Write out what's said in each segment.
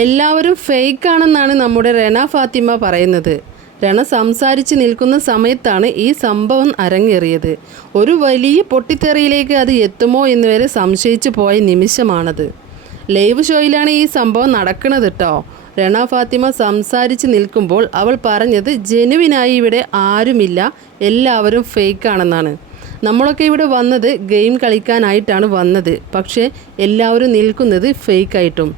എല്ലാവരും ഫേക്ക് ആണെന്നാണ് നമ്മുടെ റെന ഫാത്തിമ പറയുന്നത്. രണ സംസാരിച്ച് നിൽക്കുന്ന സമയത്താണ് ഈ സംഭവം അരങ്ങേറിയത്. ഒരു വലിയ പൊട്ടിത്തെറിയിലേക്ക് അത് എത്തുമോ എന്ന് വരെ സംശയിച്ചു പോയ നിമിഷമാണത്. ലൈവ് ഷോയിലാണ് ഈ സംഭവം നടക്കുന്നത് കേട്ടോ രണ ഫാത്തിമ സംസാരിച്ച് നിൽക്കുമ്പോൾ അവൾ പറഞ്ഞത് ജനുവിനായി ഇവിടെ ആരുമില്ല എല്ലാവരും ഫേക്ക് ആണെന്നാണ് നമ്മളൊക്കെ ഇവിടെ വന്നത് ഗെയിം കളിക്കാനായിട്ടാണ് വന്നത്. പക്ഷേ എല്ലാവരും നിൽക്കുന്നത് ഫേക്കായിട്ടും.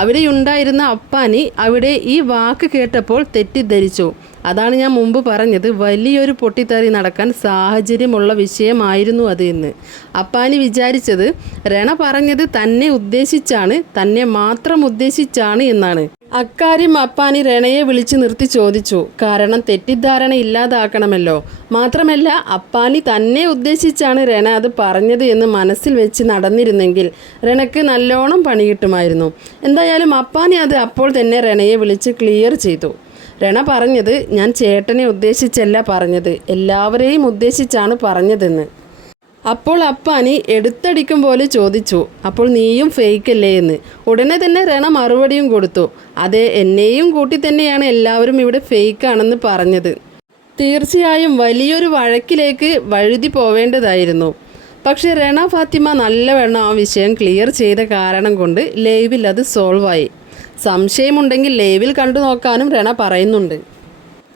അവിടെയുണ്ടായിരുന്ന അപ്പാനി അവിടെ ഈ വാക്ക് കേട്ടപ്പോൾ തെറ്റിദ്ധരിച്ചു. അതാണ് ഞാൻ മുമ്പ് പറഞ്ഞത്. വലിയൊരു പൊട്ടിത്തെറി നടക്കാൻ സാഹചര്യമുള്ള വിഷയമായിരുന്നു അത് എന്ന്. അപ്പാനി വിചാരിച്ചത് രണ പറഞ്ഞത് തന്നെ ഉദ്ദേശിച്ചാണ് തന്നെ മാത്രം ഉദ്ദേശിച്ചാണ് എന്നാണ്. അക്കാര്യം അപ്പാനി രണയെ വിളിച്ചു നിർത്തി ചോദിച്ചു. കാരണം തെറ്റിദ്ധാരണ ഇല്ലാതാക്കണമല്ലോ. മാത്രമല്ല അപ്പാനി തന്നെ ഉദ്ദേശിച്ചാണ് രണ അത് പറഞ്ഞത് എന്ന് മനസ്സിൽ വെച്ച് നടന്നിരുന്നെങ്കിൽ രണക്ക് നല്ലോണം പണി കിട്ടുമായിരുന്നു എന്തായാലും അപ്പാനി അത് അപ്പോൾ തന്നെ രണയെ വിളിച്ച് ക്ലിയർ ചെയ്തു. രണ പറഞ്ഞത് ഞാൻ ചേട്ടനെ ഉദ്ദേശിച്ചല്ല പറഞ്ഞത്. എല്ലാവരെയും ഉദ്ദേശിച്ചാണ് പറഞ്ഞതെന്ന്. അപ്പോൾ അപ്പാനി എടുത്തടിക്കും പോലെ ചോദിച്ചു അപ്പോൾ നീയും ഫേക്കല്ലേ എന്ന്. ഉടനെ തന്നെ രണ മറുപടിയും കൊടുത്തു അതെ എന്നെയും കൂട്ടി തന്നെയാണ് എല്ലാവരും ഇവിടെ ഫേക്കാണെന്ന് പറഞ്ഞത്. തീർച്ചയായും വലിയൊരു വഴക്കിലേക്ക് വഴുതി പോവേണ്ടതായിരുന്നു. പക്ഷേ രണ ഫാത്തിമ നല്ലവണ്ണം ആ വിഷയം ക്ലിയർ ചെയ്ത കാരണം കൊണ്ട് ലൈവിൽ അത് സോൾവായി. സംശയമുണ്ടെങ്കിൽ ലൈവിൽ കണ്ടു നോക്കാനും രണ പറയുന്നുണ്ട്.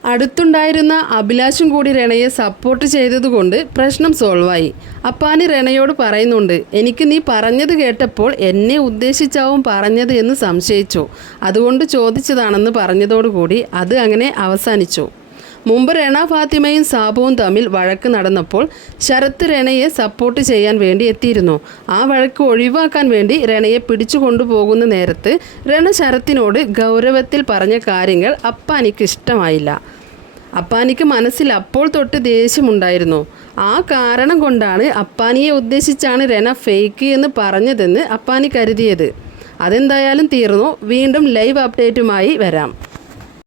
അടുത്തുണ്ടായിരുന്ന അഭിലാഷും കൂടി രണയെ സപ്പോർട്ട് ചെയ്തതുകൊണ്ട് പ്രശ്നം സോൾവായി അപ്പാനി രണയോട് പറയുന്നുണ്ട് എനിക്ക് നീ പറഞ്ഞത് കേട്ടപ്പോൾ എന്നെ ഉദ്ദേശിച്ചാവും പറഞ്ഞത് എന്ന് സംശയിച്ചു. അതുകൊണ്ട് ചോദിച്ചതാണെന്ന് പറഞ്ഞതോടുകൂടി അത് അങ്ങനെ അവസാനിച്ചു. മുമ്പ് രണ ഫാത്തിമയും സാബുവും തമ്മിൽ വഴക്ക് നടന്നപ്പോൾ ശരത്ത് രണയെ സപ്പോർട്ട് ചെയ്യാൻ വേണ്ടി എത്തിയിരുന്നു. ആ വഴക്ക് ഒഴിവാക്കാൻ വേണ്ടി രണയെ പിടിച്ചു കൊണ്ടുപോകുന്ന നേരത്ത് രണ ശരത്തിനോട് ഗൗരവത്തിൽ പറഞ്ഞ കാര്യങ്ങൾ അപ്പാനിക്ക് ഇഷ്ടമായില്ല. അപ്പാനിക്ക് മനസ്സിൽ അപ്പോൾ തൊട്ട് ദേഷ്യമുണ്ടായിരുന്നു. ആ കാരണം കൊണ്ടാണ് അപ്പാനിയെ ഉദ്ദേശിച്ചാണ് രണ ഫേക്ക് എന്ന് പറഞ്ഞതെന്ന് അപ്പാനി കരുതിയത്. അതെന്തായാലും തീർന്നു. വീണ്ടും ലൈവ് അപ്ഡേറ്റുമായി വരാം.